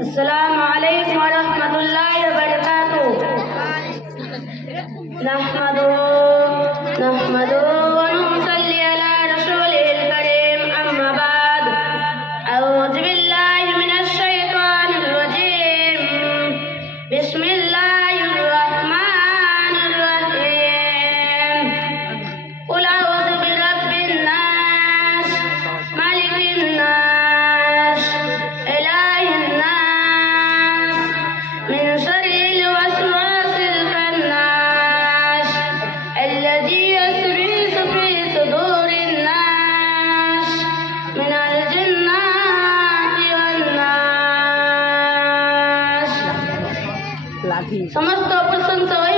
السلام عليكم ورحمة الله وبركاته. نحمده نحمده. રાખી સમસ્ત પ્રશંસા